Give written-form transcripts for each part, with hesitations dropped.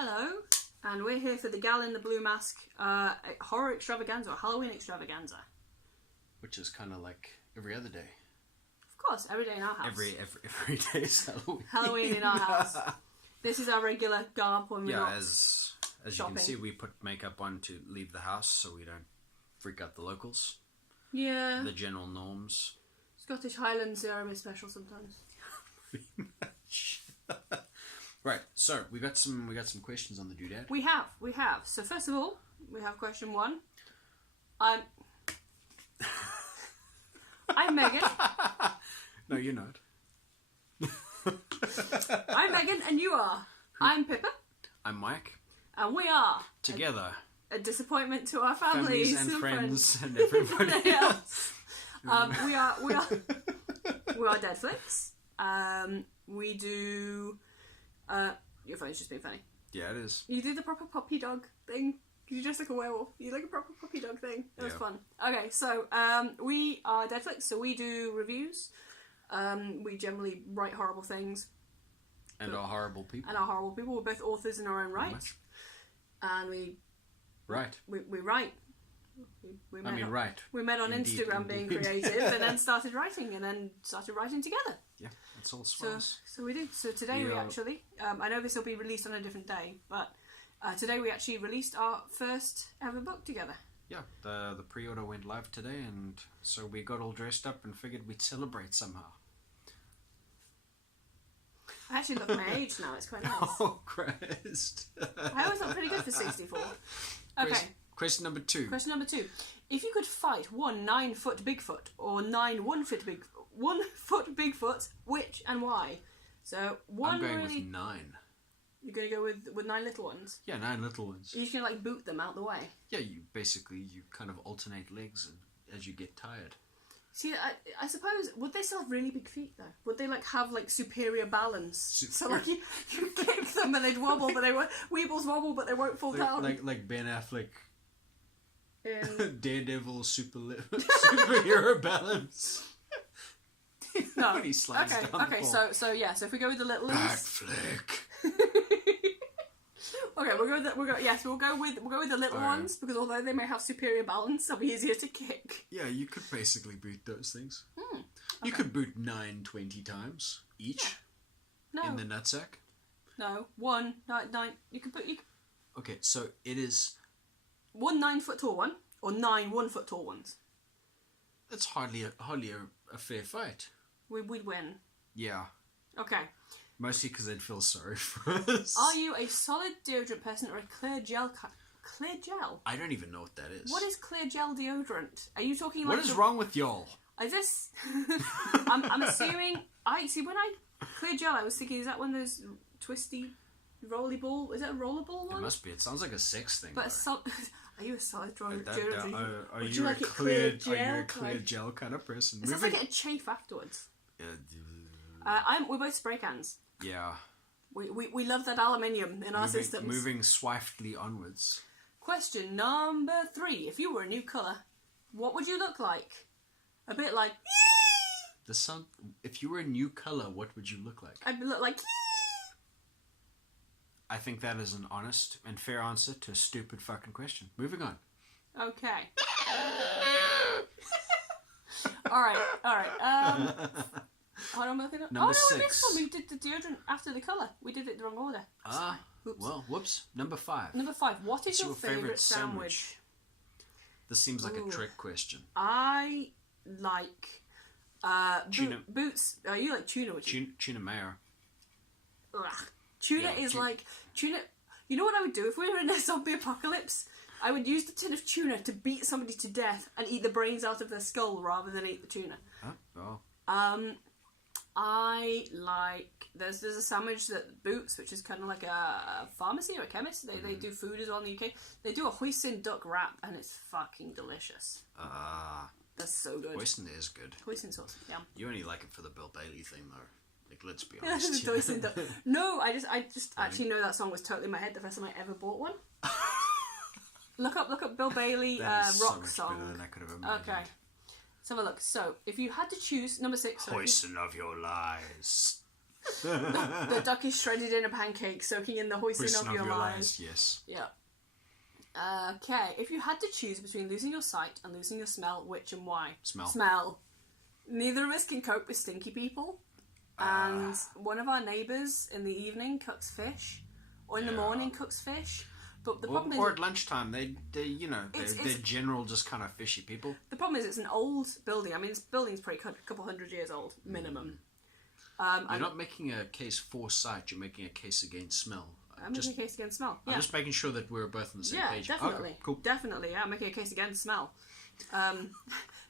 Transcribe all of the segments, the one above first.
Hello, and we're here for the Gal in the Blue Mask horror extravaganza, or Halloween extravaganza. Which is kind of like every other day. Of course, every day in our house. Every day is Halloween. Halloween in our house. This is our regular garb when we're not as shopping. You can see, we put makeup on to leave the house so we don't freak out the locals. Yeah. The general norms. Scottish Highland serum is special sometimes. Pretty much. Right, so we got some questions on the doodad. We have. So first of all, we have question 1. I'm Megan. No, you're not. I'm Megan, and you are. I'm Pippa. I'm Myk. And we are together a disappointment to our families and friends and everybody else. We are Deadflix. We do. Your phone's just being funny. Yeah, it is. You do the proper puppy dog thing. You dress like a werewolf. You like a proper puppy dog thing. It was fun. Okay, so we are Deadflix, so we do reviews. We generally write horrible things. And are horrible people. We're both authors in our own right. And we write. We met We met on Indeed, Instagram being creative and then started writing together. Yeah, it's all swells. So we did. So today we actually, I know this will be released on a different day, but today we actually released our first ever book together. Yeah, the pre-order went live today, and so we got all dressed up and figured we'd celebrate somehow. I actually look my age now, it's quite nice. Oh, Christ. I always look pretty good for 64. Okay. Question number 2. Question number 2. If you could fight one 9-foot Bigfoot or 9 1-foot Bigfoot, which and why? So I'm going with 9. You're going to go with 9 little ones? Yeah, 9 little ones. You're just going to like boot them out the way? Yeah, you kind of alternate legs as you get tired. See, I suppose, would they still have really big feet though? Would they like have like superior balance? So like you kick them and they'd wobble, but they won't. Weebles wobble, but they won't fall down. Like Ben Affleck. In... Daredevil superhero balance. No. When he slides down okay. the So if we go with the little ones. Batflick. Okay, we'll go with the little ones, because although they may have superior balance, they'll be easier to kick. Yeah, you could basically boot those things. Okay. You could boot 9 20 times each. Yeah. No. In the nutsack. No, 1 9. You could put. Okay, so it is 1 9-foot tall one or 9 1-foot tall ones. That's hardly a fair fight. We'd win. Yeah. Okay. Mostly because they'd feel sorry for us. Are you a solid deodorant person or a clear gel? Clear gel? I don't even know what that is. What is clear gel deodorant? Are you talking like... What is wrong with y'all? Is this... I'm assuming... When I... Clear gel, I was thinking, is that one of those twisty rolly ball? Is it a rollerball one? It must be. It sounds like a sex thing. But are you a solid deodorant? Are you a clear gel kind of person? It sounds like it'd chafe afterwards. We're both spray cans. Yeah. We love that aluminium in our systems. Moving swiftly onwards. Question number 3. If you were a new colour, what would you look like? A bit like... If you were a new colour, what would you look like? I'd look like... I think that is an honest and fair answer to a stupid fucking question. Moving on. Okay. Alright. Hold on, I'm looking up. Number 6. We missed one. We did the deodorant after the colour. We did it in the wrong order. Oops. Well, whoops. Number 5. Number 5. What is your favourite sandwich? This seems like a trick question. I like tuna. Boots. You like tuna, which Tuna mayo. Ugh. Tuna is like... Tuna... You know what I would do? If we were in a zombie apocalypse, I would use the tin of tuna to beat somebody to death and eat the brains out of their skull rather than eat the tuna. Oh. I like... There's a sandwich that Boots, which is kind of like a pharmacy or a chemist. They do food as well in the UK. They do a hoisin duck wrap, and it's fucking delicious. That's so good. Hoisin is good. Hoisin sauce, yeah. You only like it for the Bill Bailey thing, though. Like, let's be honest. No, I just actually know that song was totally in my head the first time I ever bought one. Look up Bill Bailey rock so much song. Better than I could have imagined. Okay. Let's have a look. So, if you had to choose number 6... Hoisin of your lies. The duck is shredded in a pancake, soaking in the hoisin of your lies. Yes. Yeah. Okay, if you had to choose between losing your sight and losing your smell, which and why? Smell. Neither of us can cope with stinky people. And one of our neighbours in the evening cooks fish, or in the morning cooks fish. But the problem is, or at lunchtime, they're general just kind of fishy people. The problem is it's an old building. I mean, this building's probably a couple hundred years old, minimum. You're not making a case for sight, you're making a case against smell. I'm making a case against smell. I'm just making sure that we're both on the same page. Yeah, definitely. Okay, cool. Definitely, yeah, I'm making a case against smell.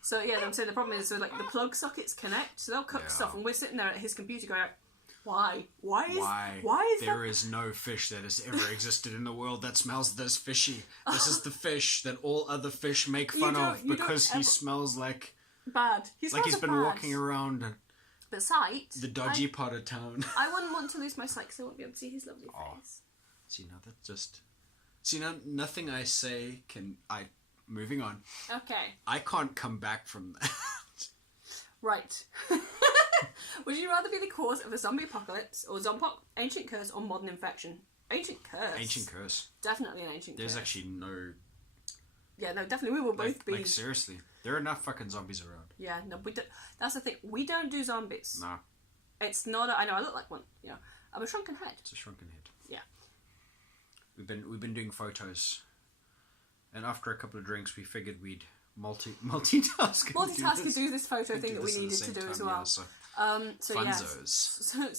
So yeah, I'm saying the problem is, so like the plug sockets connect, so they'll cook stuff, and we're sitting there at his computer going, why is there is no fish that has ever existed in the world that smells this fishy. This is the fish that all other fish make fun of because he smells like bad. He's been walking around the sight, the dodgy part of town. I wouldn't want to lose my sight because I won't be able to see his lovely face. Nothing I say moving on. Okay. I can't come back from that. Right. Would you rather be the cause of a zombie apocalypse, or Zombok, ancient curse, or modern infection? Ancient curse. Ancient curse. Definitely an ancient curse. There's actually no... Yeah, no, definitely we will both be... Like, seriously. There are enough fucking zombies around. Yeah, no, we don't... That's the thing. We don't do zombies. No. It's not I know, I look like one, you know. I'm a shrunken head. It's a shrunken head. Yeah. We've been doing photos. And after a couple of drinks, we figured we'd multitask and do this photo thing that we needed to do as well. Yeah, So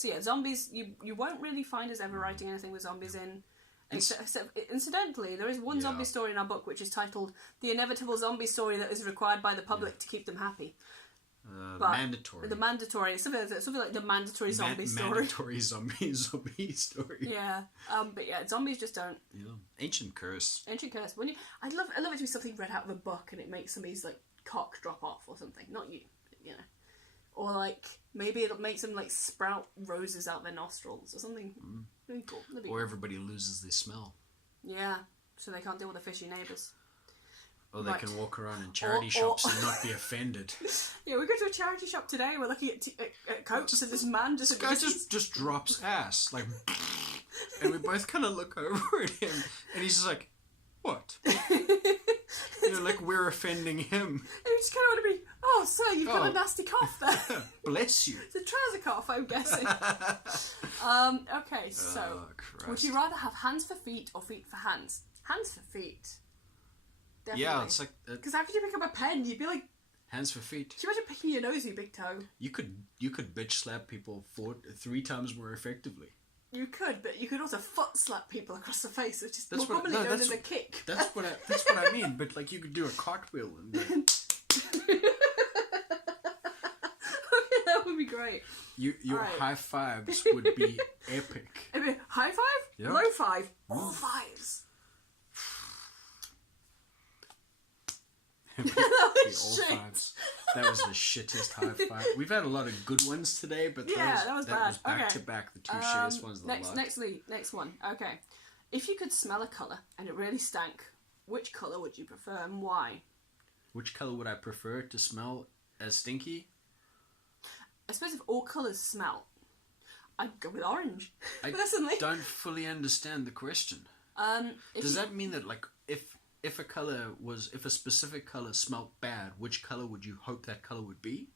yeah, zombies. You won't really find us ever writing anything with zombies in. Incidentally, there is one zombie story in our book which is titled "The Inevitable Zombie Story That Is Required by the Public to Keep Them Happy." Mandatory. The mandatory. Something like the mandatory zombie story. Mandatory zombie story. Yeah. But yeah, zombies just don't. Yeah. Ancient curse. I love it to be something read out of a book and it makes somebody's like cock drop off or something. Not you, you know. Or like maybe it'll make them like sprout roses out their nostrils or something. Really cool. Or everybody loses their smell. Yeah. So they can't deal with the fishy neighbours. Or they can walk around in charity shops and not be offended. Yeah, we go to a charity shop today. We're looking at coats, and this man this guy just drops ass, like, and we both kind of look over at him, and he's just like, "What?" Like we're offending him. And we just kind of want to be, "Oh, sir, you've got a nasty cough there." Bless you. It's a trouser cough, I'm guessing. Okay, so would you rather have hands for feet or feet for hands? Hands for feet. Definitely. Yeah, it's like... Because how could you pick up a pen? You'd be like... Hands for feet. Can you imagine picking your nose with your big toe? You could bitch slap people 3 times more effectively. You could, but you could also foot slap people across the face, which is more commonly known as a kick. That's what I mean, but like you could do a cartwheel and... Okay, that would be great. Your high fives would be epic. High five? Yep. Low five? All fives. That was the shittest high five. We've had a lot of good ones today, but that was back to back the two shittest ones. Next one. Okay, if you could smell a colour and it really stank, which colour would you prefer and why? Which colour would I prefer to smell as stinky? I suppose if all colours smell, I'd go with orange. I personally don't fully understand the question. Does that mean that like if a specific colour smelt bad, which colour would you hope that colour would be?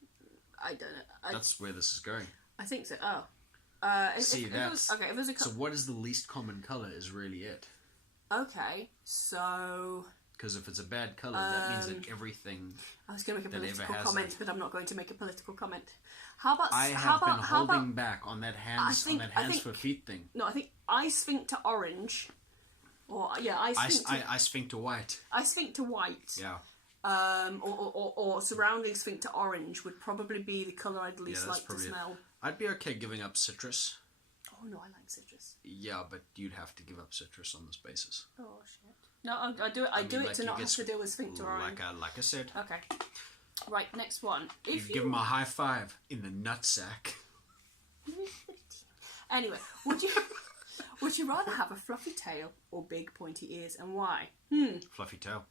I don't know. That's where this is going. I think so. Oh. If it was a so what is the least common colour is really it. Okay, so... Because if it's a bad colour, that means that everything... I was going to make a political comment, but I'm not going to make a political comment. How about... I have been holding back on that hands for feet thing. No, I think I sphincter orange... Or I sphincter white. I sphincter white. Yeah. Or surrounding sphincter orange would probably be the colour I'd least like to smell. I'd be okay giving up citrus. Oh no, I like citrus. Yeah, but you'd have to give up citrus on this basis. Oh shit. No, I do it. I do it to not have to deal with sphincter orange. Like I said. Okay. Right, next one. If you give him a high five in the nutsack. Anyway, would you rather have a fluffy tail or big pointy ears, and why? Fluffy tail.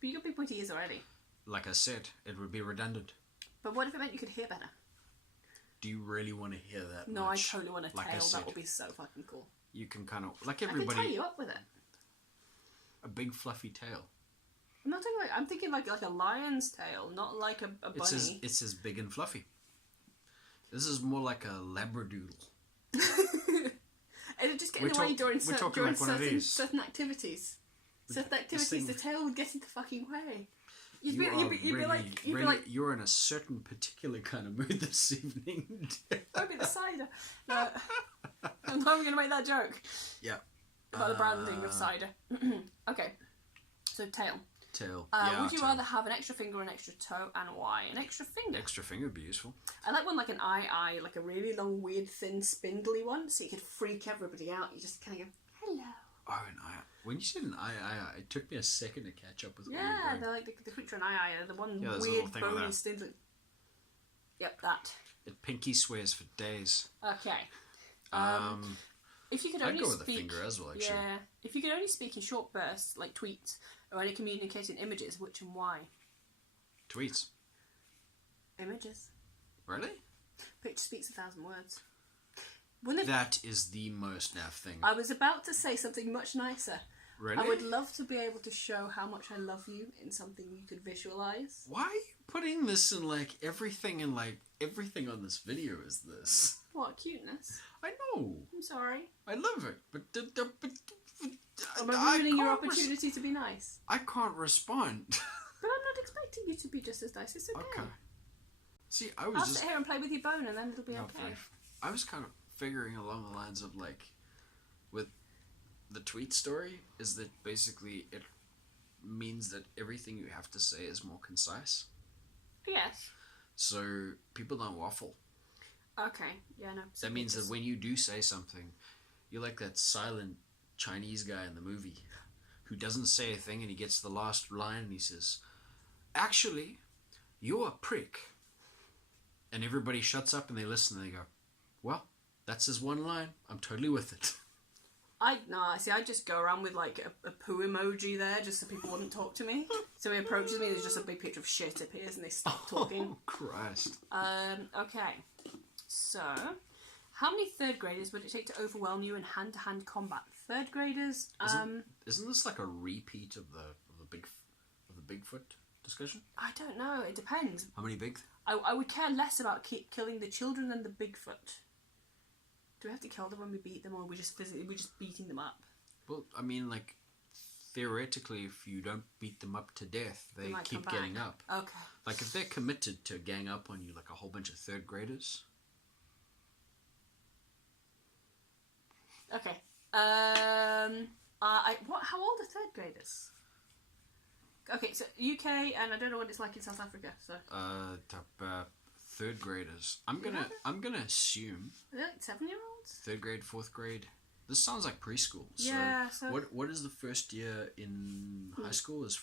But you got big pointy ears already. Like I said, it would be redundant. But what if it meant you could hear better? do you really want to hear that No, much? I totally want a Like I tail. said, That would be so fucking cool. You can kind of, like I can everybody, tie you up with it. a big fluffy tail. I'm not thinking I'm thinking like a lion's tail, not like a bunny. It's as big and fluffy. This is more like a labradoodle. It'd just get in the way during certain activities. Certain activities, the tail would get in the fucking way. You'd be like, you're in a certain particular kind of mood this evening. I'd be the cider. No, I'm not going to make that joke. Yeah. About the branding of cider. Okay, so tail. Tail. Would you rather have an extra finger or an extra toe, and why? An extra finger. Extra finger would be useful. I like one like an eye, like a really long, weird, thin, spindly one, so you could freak everybody out. You just kind of go, hello. Oh, an eye. When you said an eye, it took me a second to catch up with what you were Yeah, doing. they're like the creature an eye, the one Yeah, there's a weird, little thing with bony, that. spindly. Yep, that. It pinky swears for days. Okay. If you could I'd only go with speak, a finger as well, actually. Yeah. If you could only speak in short bursts, like tweets, or only communicate in images, which and why? Tweets. Images. Really? Picture speaks 1,000 words. That is the most naff thing. I was about to say something much nicer. Really? I would love to be able to show how much I love you in something you could visualize. Why are you putting this in everything everything on this video is this? What, cuteness? I know. I'm sorry. I love it, but Am I ruining your opportunity to be nice? I can't respond. But I'm not expecting you to be just as nice. It's okay. Okay. See, I'll sit here and play with your bone and then it'll be okay. I was kind of figuring along the lines of with the tweet story is that basically it means that everything you have to say is more concise. Yes. So people don't waffle. Okay. Yeah, no. That means that when you do say something, you're like that silent Chinese guy in the movie who doesn't say a thing and he gets the last line and he says, "Actually, you're a prick." And everybody shuts up and they listen and they go, "Well, that's his one line. I'm totally with it." I just go around with like a poo emoji there just so people wouldn't talk to me. So he approaches me, there's just a big picture of shit appears and they stop talking. Oh, Christ. Okay. So, how many third graders would it take to overwhelm you in hand-to-hand combat? Third graders, Isn't this like a repeat of the Bigfoot discussion? I don't know, it depends. How many big? I would care less about killing the children than the Bigfoot. Do we have to kill them when we beat them, or are we just beating them up? Well, I mean, theoretically, if you don't beat them up to death, they keep getting up. Okay. Like, if they're committed to gang up on you, like a whole bunch of third graders. Okay. How old are third graders? Okay, so UK, and I don't know what it's like in South Africa. So. Third graders. I'm gonna assume. Are they like 7-year-olds? Third grade, fourth grade. This sounds like preschool. Yeah. So what is the first year in high school? Is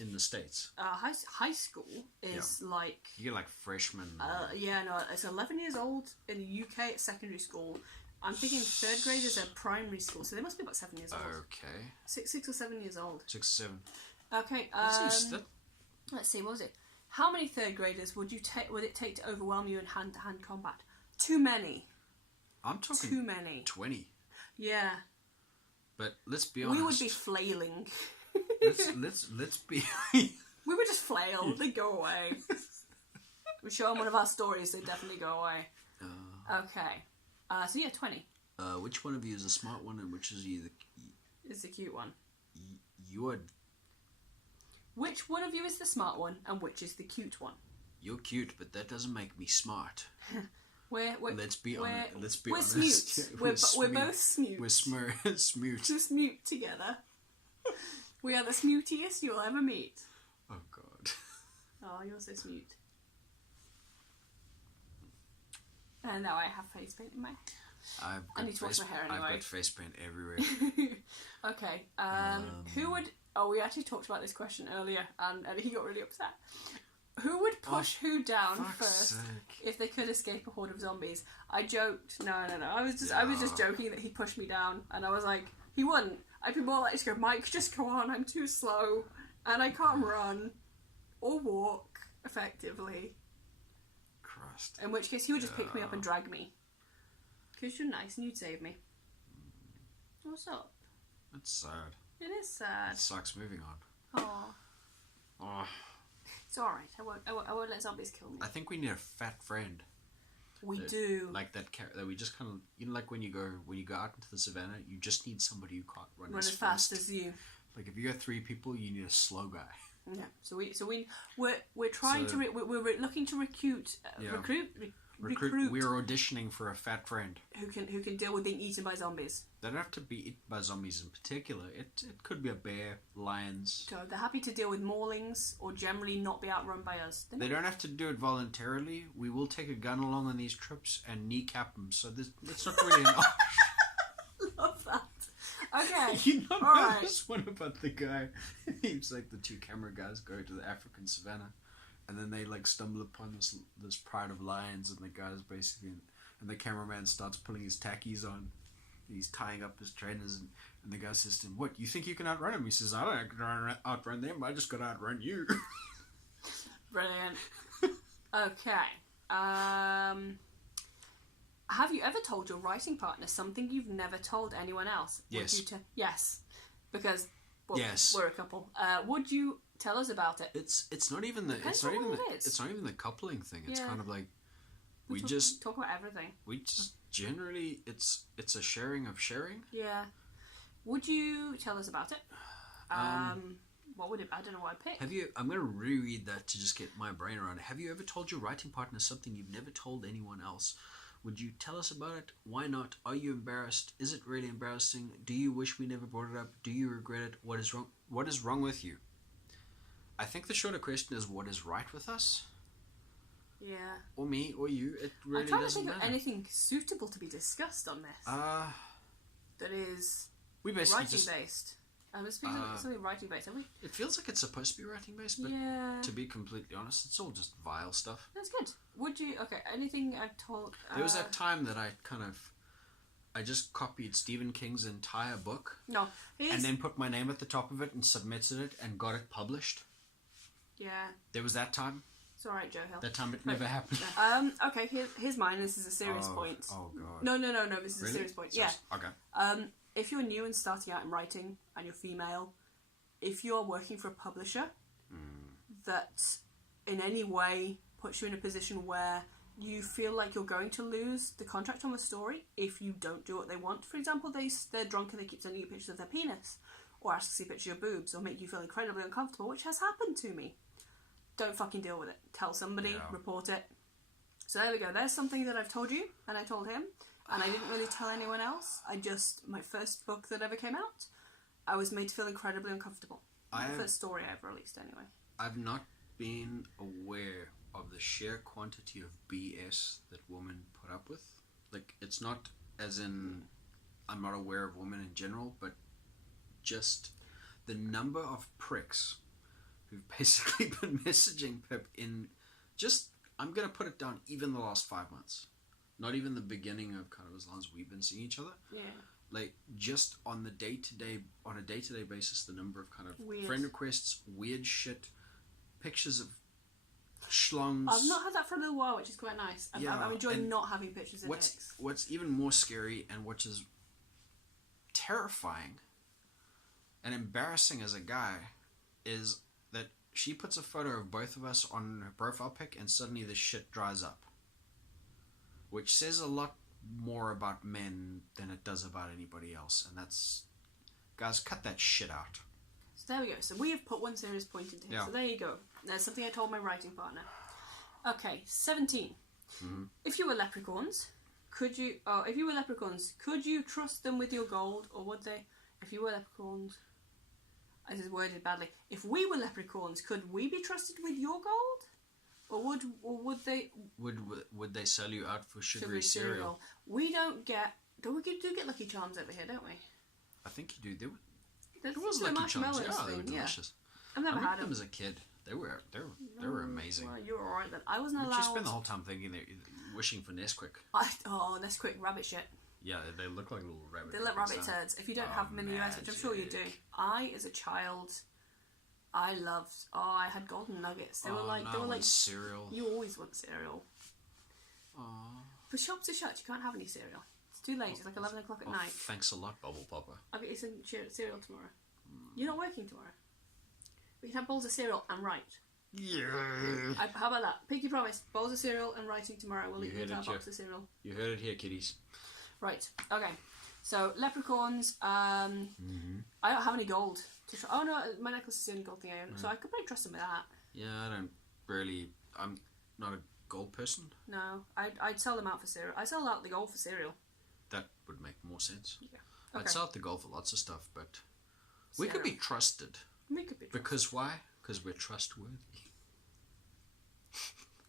in the States? High school is like you get like freshmen. It's 11 years old in the UK. It's secondary school. I'm thinking third grade is a primary school, so they must be about 7 years old. Okay. 6 or 7 years old. 6 or 7. Okay. Let's see. What was it? How many third graders would it take to overwhelm you in hand-to-hand combat? Too many. I'm talking too many. 20. Yeah. But let's be honest. We would be flailing. let's be. We would just flail. They'd go away. We show them one of our stories. They'd definitely go away. Okay. So yeah, 20. Which one of you is the smart one, and which is you Is the cute one? You're. Which one of you is the smart one, and which is the cute one? You're cute, but that doesn't make me smart. Let's be honest. We're smute. We're both smute. We're smute. Just smute together. We are the smutiest you'll ever meet. Oh God. Oh, you're so smute. And now I have face paint in my hair. I need to wash my hair anyway. I've got face paint everywhere. Okay. Who would... Oh, we actually talked about this question earlier, and he got really upset. Who would push who down first if they could escape a horde of zombies? I joked. No. I was just joking that he'd push me down, and I was like, he wouldn't. I'd be more likely to go, Myk, just go on. I'm too slow, and I can't run or walk effectively. Christ. embarrassed. In which case, he would just pick me up and drag me. Because you're nice and you'd save me. What's up? It's sad. It is sad. It sucks. Moving on. Oh. It's alright. I won't let zombies kill me. I think we need a fat friend. We do. Like that we just kind of, you know, like when you go out into the savannah, you just need somebody who can't run as fast as you. Like if you got 3 people, you need a slow guy. Yeah. We're trying to we're looking to recruit. We're auditioning for a fat friend who can deal with being eaten by zombies. They don't have to be eaten by zombies in particular. It could be a bear, lions. So they're happy to deal with maulings or generally not be outrun by us. They don't have to do it voluntarily. We will take a gun along on these trips and kneecap them. So it's not really an option. Love that. Okay. You know, Alright. this one about the guy. He's like the 2 camera guys go to the African savannah, and then they like stumble upon this pride of lions, and the guy's basically, and the cameraman starts pulling his tackies on. He's tying up his trainers, and the guy says to him, "What, you think you can outrun him?" He says, "I don't outrun them. I just got to outrun you." Brilliant. Okay. Have you ever told your writing partner something you've never told anyone else? Yes. Yes. Because yes. We're a couple. Would you tell us about it? It's not even the coupling thing. It's kind of like we just talk about everything. We just generally it's a sharing of sharing. Yeah. Would you tell us about it? What would it? I don't know what I'd pick. Have you? I'm going to reread that to just get my brain around it. Have you ever told your writing partner something you've never told anyone else? Would you tell us about it? Why not? Are you embarrassed? Is it really embarrassing? Do you wish we never brought it up? Do you regret it? What is wrong? What is wrong with you? I think the shorter question is, what is right with us? Yeah. Or me, or you. It really I'm trying doesn't to think matter. of anything suitable to be discussed on this. That is writing based. I was speaking of something writing based, haven't we? It feels like it's supposed to be writing based, but to be completely honest, it's all just vile stuff. That's good. Would you? Okay, anything I've told. There was that time that I just copied Stephen King's entire book. No, and then put my name at the top of it and submitted it and got it published. Yeah. There was that time. It's alright, Joe Hill. That time it never happened. Okay, here's mine. This is a serious point. Oh god. No. This is a serious point. Yeah. Okay. If you're new and starting out in writing and you're female, if you're working for a publisher that in any way puts you in a position where you feel like you're going to lose the contract on the story if you don't do what they want. For example, they're drunk and they keep sending you pictures of their penis, or ask to see pictures of your boobs, or make you feel incredibly uncomfortable, which has happened to me. Don't fucking deal with it. Tell somebody, report it. So there we go. There's something that I've told you, and I told him, and I didn't really tell anyone else. My first book that ever came out, I was made to feel incredibly uncomfortable. First story I ever released, anyway. I've not been aware of the sheer quantity of BS that women put up with. Like, it's not as in I'm not aware of women in general, but just the number of pricks who've basically been messaging Pip in just, I'm going to put it down, even the last 5 months. Not even the beginning of kind of as long as we've been seeing each other. Yeah. Like, just on a day-to-day basis, the number of kind of weird friend requests, weird shit, pictures of schlongs. I've not had that for a little while, which is quite nice. I'm enjoying not having pictures of dicks. What's even more scary and which is terrifying and embarrassing as a guy is that she puts a photo of both of us on her profile pic and suddenly this shit dries up. Which says a lot more about men than it does about anybody else. And that's... Guys, cut that shit out. So there we go. So we have put one serious point into here. Yeah. So there you go. There's something I told my writing partner. Okay, 17. Mm-hmm. If you were leprechauns, could you trust them with your gold, or would they? If you were leprechauns, this is worded badly. If we were leprechauns, could we be trusted with your gold? Or would they? Would they sell you out for sugary cereal? We don't get. We do get Lucky Charms over here, don't we? I think you do. There was Lucky Charms. Yeah, they were delicious. I've never had them as a kid. They were amazing. Well, you're alright then. I wasn't allowed. You spend the whole time thinking they're wishing for Nesquik. Nesquik rabbit shit. Yeah, they look like little rabbit. They look rabbit turds. If you don't have them in the US, which I'm sure you do. I, as a child, I loved. I had golden nuggets. They were like cereal. You always want cereal. But shops are shut. You can't have any cereal. It's too late. It's like 11 o'clock at night. Thanks a lot, Bubble Popper. I'll get you some cereal tomorrow. You're not working tomorrow. We can have bowls of cereal and write. Yeah. How about that? Pinky promise. Bowls of cereal and writing tomorrow. We'll eat a box of cereal. You heard it here, kiddies. Right. Okay. So leprechauns. I don't have any gold. Oh no, my necklace is the only gold thing I own, so I could probably trust them with that. Yeah, I don't really. I'm not a gold person. No, I'd sell them out for cereal. I sell out the gold for cereal. That would make more sense. Yeah. Okay. I'd sell out the gold for lots of stuff, but we could be trusted. We could be trusted. Because why? Because we're trustworthy.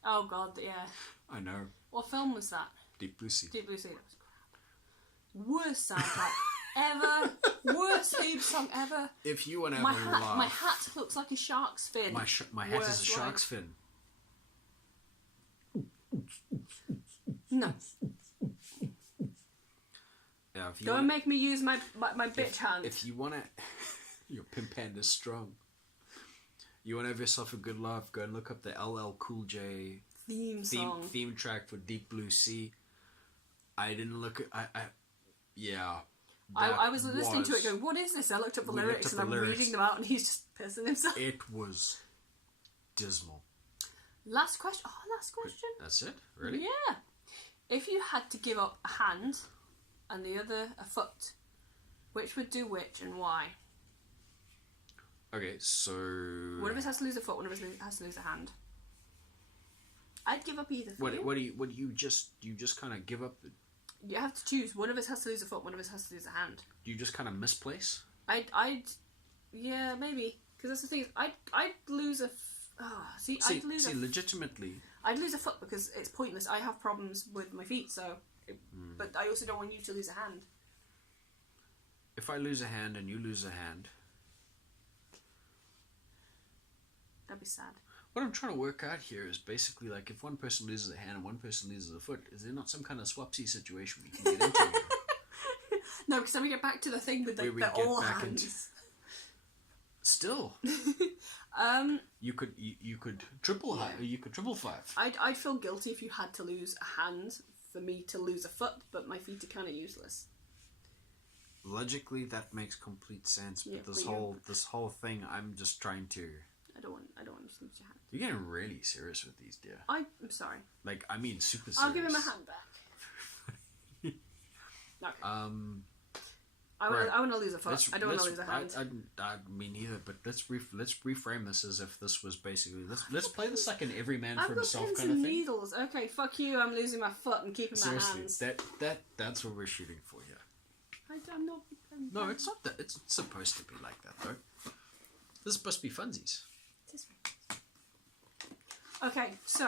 Oh God, yeah. I know. What film was that? Deep Blue Sea. Deep Blue Sea. That was crap. Worst soundtrack ever. Worst theme song ever. If you want to have a laugh. My hat looks like a shark's fin. My hat is a shark's fin. No. Yeah, if you Don't make me use my bitch hand. If you want to... Your pimp hand is strong. You want to have yourself a good laugh, go and look up the LL Cool J theme track for Deep Blue Sea. I didn't look at... I was listening to it going, what is this? I looked up the lyrics and I'm reading them out and he's just pissing himself. It was dismal. Last question. Oh, last question. That's it? Really? Yeah. If you had to give up a hand and the other a foot, which would do which and why? Okay, so... One of us has to lose a foot, one of us has to lose a hand. I'd give up either for you. What do you just kind of give up? You have to choose. One of us has to lose a foot, one of us has to lose a hand. Do you just kind of misplace? Yeah, maybe. Because that's the thing. I'd lose a... legitimately... I'd lose a foot because it's pointless. I have problems with my feet, so... But I also don't want you to lose a hand. If I lose a hand and you lose a hand... That'd be sad. What I'm trying to work out here is basically like if one person loses a hand and one person loses a foot, is there not some kind of swapsy situation we can get into here? No, because then we get back to the thing with they're all hands. Still. You could triple you could triple five. I'd feel guilty if you had to lose a hand for me to lose a foot, but my feet are kind of useless. Logically, that makes complete sense. But this whole thing, I'm just trying to. I don't want you to lose your hand. You're getting really serious with these, dear. I'm sorry. Like, I mean, super serious. I'll give him a hand back. Okay. I want to lose a foot. I don't want to lose a hand. I mean, neither. But let's reframe this as if this was basically let's play this like an every man for himself kind of thing. I've got pins and needles. Okay, fuck you. I'm losing my foot and keeping my hands. That's what we're shooting for here. I'm not. No, it's not that. It's supposed to be like that, though. This is supposed to be funsies. Okay, so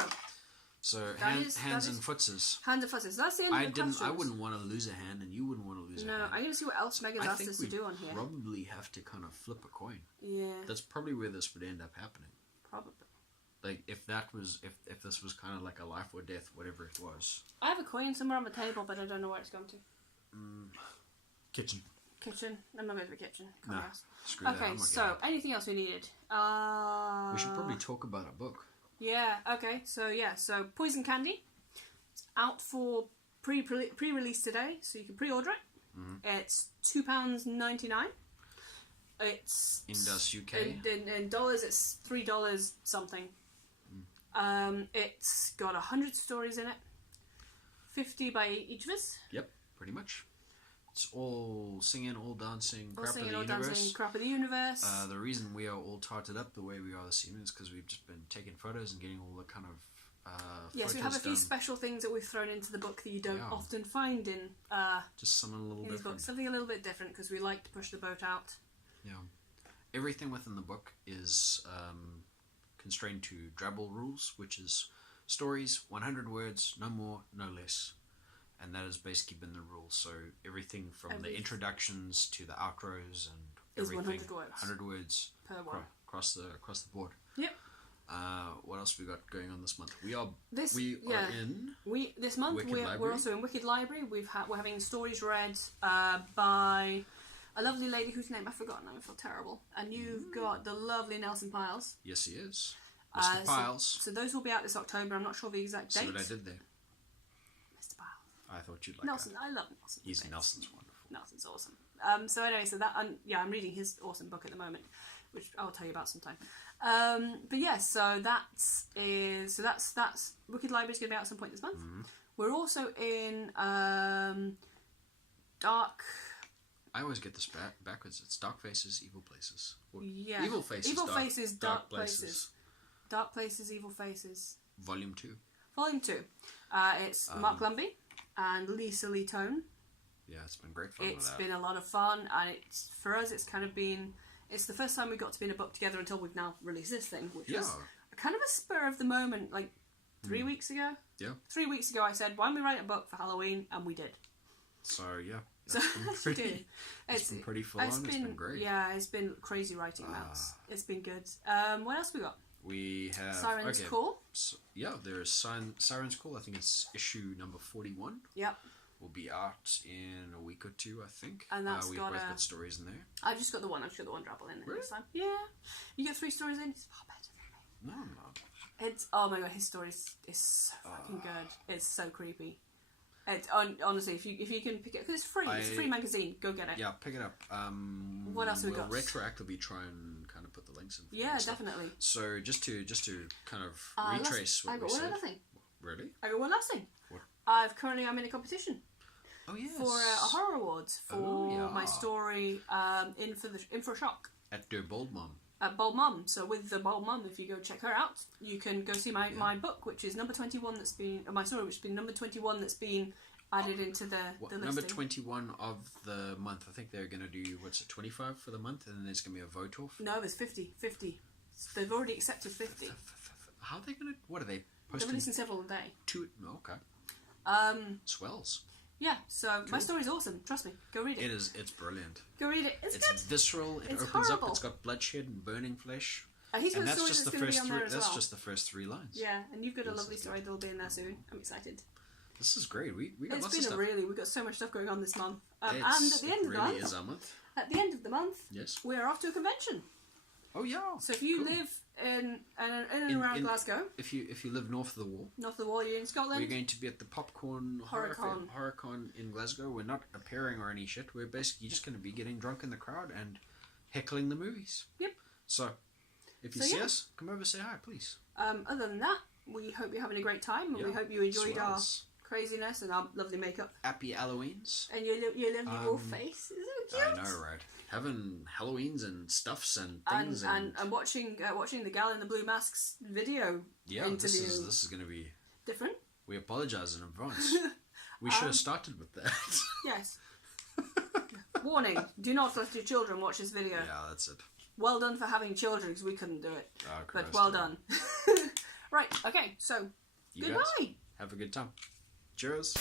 hands and footses. Hands and footses. That's the end of the questions. I wouldn't want to lose a hand, and you wouldn't want to lose a hand. No, I'm going to see what else Megan's asked us to do on here. I think we probably have to kind of flip a coin. Yeah. That's probably where this would end up happening. Probably. Like if this was kind of like a life or death, whatever it was. I have a coin somewhere on the table, but I don't know where it's gone to. Kitchen. I'm not going to the kitchen. Nah, screw that. Okay, so anything else we needed? We should probably talk about a book. Yeah. Okay. So Poison Candy. It's out for pre-release today, so you can pre-order it. Mm-hmm. It's £2.99. It's in DOS UK. In dollars, it's $3 something. It's got 100 stories in it. 50 by each of us. Yep, pretty much. It's all singing, all dancing, crap crap of the universe. The reason we are all tarted up the way we are this evening is because we've just been taking photos and getting all the kind of yes, we have a few special things that we've thrown into the book that you don't often find in just something a little different. Books. Something a little bit different because we like to push the boat out. Yeah. Everything within the book is constrained to Drabble rules, which is stories, 100 words, no more, no less. And that has basically been the rule. So everything from the introductions to the outros and everything, 100 words. 100 words per one across the board. Yep. What else we got going on this month? This month we're also in Wicked Library. We're having stories read by a lovely lady whose name I've forgotten. I feel terrible. And you've got the lovely Nelson Piles. Yes, he is. Mr. Piles. So those will be out this October. I'm not sure the exact date. See what I did there. I thought you'd like Nelson. that. I love Nelson. Nelson's wonderful. Nelson's awesome. So anyway, so that I'm reading his awesome book at the moment, which I'll tell you about sometime. But yeah, so that's Wicked Library's going to be out at some point this month. Mm-hmm. We're also in Dark. I always get this backwards. It's Dark Faces, Evil Places. Yeah. Evil Faces. Evil Faces, Dark Places. Dark Places, Evil Faces. Volume 2. Volume 2. It's Mark Lumbey and Lisa Lee Tone. Yeah, it's been great fun with that. It's been a lot of fun, and for us, it's kind of been... It's the first time we got to be in a book together until we've now released this thing, which was kind of a spur of the moment, like 3 weeks ago. Yeah. 3 weeks ago, I said, why don't we write a book for Halloween? And we did. So, yeah. It's been pretty full on. It's been great. Yeah, it's been crazy writing maps. It's been good. What else we got? We have... Siren's Call. So, yeah, there's Siren's Call. I think it's issue number 41. Yep. Will be out in a week or two, I think. And that's we've both got stories in there. I've just got the one. I've just got the one drabble in there this time. Yeah. You get 3 stories in. It's far better than me. No. It's... Oh my god, his story is so fucking good. It's so creepy. It's honestly, if you can pick it, because it's free. It's a free magazine. Go get it. Yeah, pick it up. What else have we got? We'll retroactively try and kind of put the links in. Yeah, definitely. So just to kind of retrace what we said. I got one other thing. Really? I got one last thing. What? I'm in a competition. Oh yes. For a horror awards for my story In for a Shock at Der Bold Mom. At Bold Mum. So with the Bold Mum, if you go check her out, you can go see my book, which is number 21. That's been my story, which has been number 21. That's been added into the listing. Number 21 of the month. I think they're going to do 25 for the month, and then there's going to be a vote off. No, there's 50. They've already accepted 50. How are they going to? What are they posting? They're releasing several a day. Okay. Swells. Yeah, so my story's awesome. Trust me. Go read it. It's brilliant. Go read it. It's good. Visceral. It it's opens horrible. up. It's got bloodshed and burning flesh. He's got and a story that's going to be on there as well. That's just the first 3 lines. Yeah, and you've got a lovely story that'll be in there soon. I'm excited. This is great. We got it's lots been of stuff. We've got so much stuff going on this month. And at the end of the really month, is our month. At the end of the month, yes, we are off to a convention. Oh yeah. So if you live in and around Glasgow, if you live north of the wall, you're in Scotland. We're going to be at the Popcorn Horrorcon in Glasgow. We're not appearing or any shit. We're basically just going to be getting drunk in the crowd and heckling the movies. Yep. So if you see us, come over, say hi, please. Other than that, we hope you're having a great time, and we hope you enjoyed our craziness and our lovely makeup. Happy Halloweens. And your lovely wolf face. Is so cute. I know, right? Having Halloweens and stuffs and things and watching the gal in the blue masks video interview. This is going to be different. We apologise in advance. We should have started with that. Yes. Warning: do not let your children watch this video. Yeah, that's it. Well done for having children, because we couldn't do it. Oh, but well done. Right. Okay. So goodbye. Have a good time. Cheers.